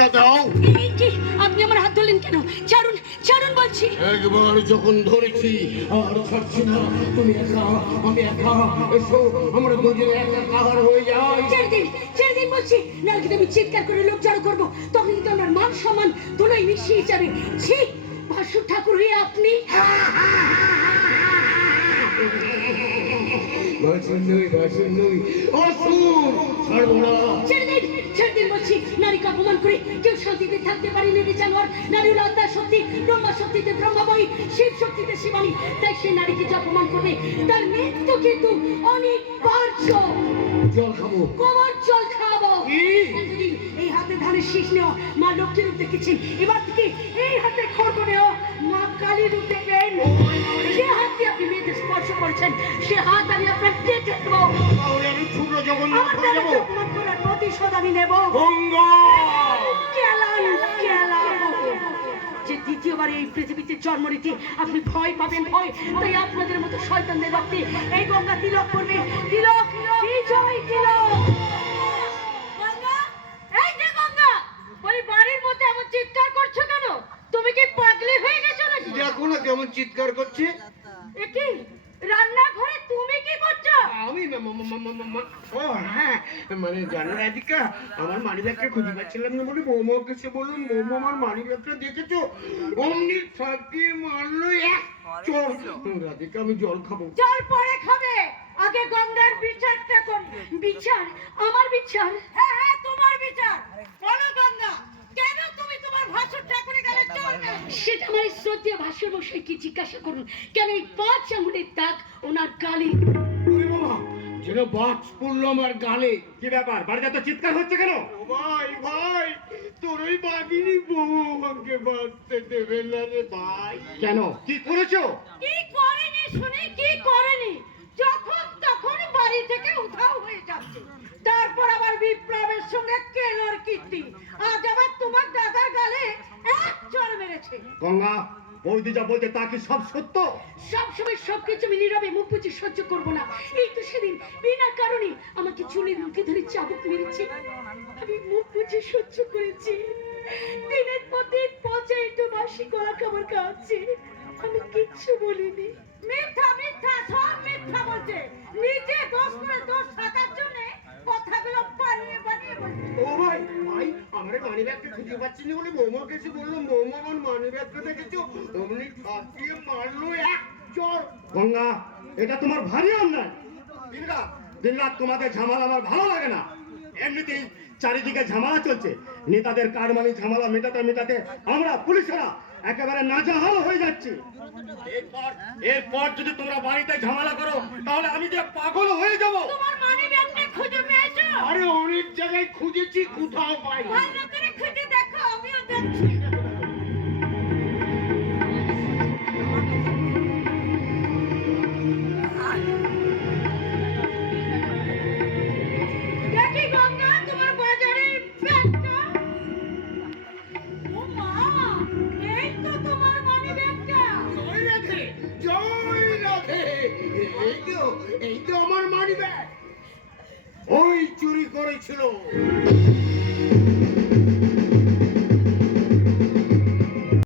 বাচ্চা দাও। আপনি আমার হাত ধরলেন কেন? ছাড়ুন, ছাড়ুন বলছি। একবার যখন ধরেছি আর ছাড়ছি না। তুমি একা, আমি একা। এসো আমরা দুজনে একাকার হয়ে যাই। ছেড়ে দিন, ছেড়ে দিন বলছি। নাহলে কিন্তু আমি চিৎকার করে লোক জড়ো করবো। তখন কিন্তু আমার মান সম্মান ধুলোয় মিশিয়ে যাবে। ছি, ভাসুর ঠাকুর হয়ে আপনি। ছেড়ে দিন, ছেড়ে দিন বলছি। নারীকে অপমান করে কেউ শান্তিতে থাকতে পারেনি রে জানোয়ার। নারী হলো আত্মার শক্তি, ব্রহ্মা শক্তিতে ব্রহ্মাবলী, শিব শক্তিতে শিবানী। তাই সেই নারীকে যে অপমান করবে তার মৃত্যু কিন্তু অনিবার্য। জল খাবো, কোমর জল খাবো। এই হাতে ধানের শীষ নেওয়া মা লক্ষ্মীর রূপ দেখেছেন, এবার থেকে এই হাতে খড়গ নেওয়া মা কালী রূপ দেখবেন। যে হাত দিয়ে আপনি মেয়েদের স্পর্শ করেছেন সে হাত আমি আপনার কেটে দেবো। তাহলে আমি ছোট জগন্নাথ হয়ে যাবো। অপমান করার প্রতিশোধ আমি নেব। গঙ্গা কেলান, কেলান। যে দ্বিতীয়বার এই পৃথিবীতে জন্ম নিতে আপনি ভয় পাবেন, ভয়। তাই আপনাদের মতো শয়তানদের রক্তে এই গঙ্গা তিলক করবে। তিলক, বিজয় তিলক। গঙ্গা, এই যে গঙ্গা, বলি বাড়ির মধ্যে এমন চিৎকার করছো কেন? তুমি কি পাগলি হয়ে গেছো নাকি? দেখো না কেমন চিৎকার করছে। একি রান্নাঘরে তুমি কি করছো? আমি ও হ্যাঁ, মানে জানো রাধিকা, আমার মানি ব্যাগটা খুঁজে পাচ্ছিলাম না বলে বৌমাকে সে বললাম, বৌমা আমার মানি ব্যাগটা দেখেছো? অমনি ছাপিয়ে মারলো এক চোর। রাধিকা আমি জল খাবো। জল পরে খাবে, আগে গঙ্গার বিচারটা কর। বিচার? আমার বিচার? হ্যাঁ হ্যাঁ, তোমার বিচার। বলো গঙ্গা, কেন তুমি তোমার ভাসুর ঠাকুরের গালে চড় মেরেছো? সেটা আমার শ্রদ্ধেয় ভাসুর মশাইকে জিজ্ঞাসা করুন। কেন এই 5 আঙুলের দাগ ওনার গালে? ওরে বাবা, যেন বাজ পড়লো আমার গালে। কি ব্যাপার, বাড়িতে এত চিৎকার হচ্ছে কেন? ও ভাই ভাই, তোর ওই বাগিনী বউ আমাকে বাঁচতে দেবে না রে ভাই। কেন, কি করেছো? কি করেনি শুনি, কি করেনি? যখন তখন বাড়ি থেকে উধাও হয়ে যাচ্ছে। তারপর আবার বিপ্লবের সঙ্গে কেলোর কীর্তি। আজ আবার তোমার দাদার গালে এক চড় মেরেছে। গঙ্গা, বৌদি যা বলতে তা কি সব সত্য? সবসময় সবকিছু আমি নীরবে মুখ বুজে সহ্য করবো না। এই তো সেদিন বিনা কারণে আমাকে চুলের মুখে ধরে চাবুক মেরেছে, আমি মুখ বুজে সহ্য করেছি। দিনের পর দিন পচা একটু বাসি গলা খাবার খাওয়াচ্ছে, আমি কিচ্ছু বলিনি। মিথ্যা, মিথ্যা, সব মিথ্যা বলছে। নিজে দোষ করে দোষ ঢাকার জন্য কথাগুলো বানিয়ে বানিয়ে বলছে। ও ভাই ভাই, আমার মানি ব্যাগটা খুঁজে পাচ্ছি না বলে বৌমাকে এসে বললাম, বৌমা আমার মানি ব্যাগটা দেখেছো? অমনি ছাপিয়ে মারলো এক চোর। গঙ্গা, এটা তোমার ভারী অন্যায়। দিন রাত তোমাদের ঝামেলা আমার ভালো লাগে না। এমনিতেই চারিদিকে ঝামেলা চলছে, নেতাদের কারমানি ঝামেলা মেটাতে মেটাতে আমরা পুলিশরা একেবারে নাজেহাল হয়ে যাচ্ছি। এরপর যদি তোমরা বাড়িতে ঝামেলা করো তাহলে আমি যে পাগল হয়ে যাব। তোমার মানি ব্যাগটা খুঁজে পেয়েছো? আরে অনেক জায়গায় খুঁজেছি, কোথাও পাই। ভালো করে খুঁজে দেখো, আমিও দেখছি। দেখি গঙ্গা, তোমার বাজারের ব্যাগটা। ও মা, এই তো তোমার মানি ব্যাগটা। জয় রাধে, জয় রাধে। এই তো আমার মানি ব্যাগ। ওই চুরি করেছিল।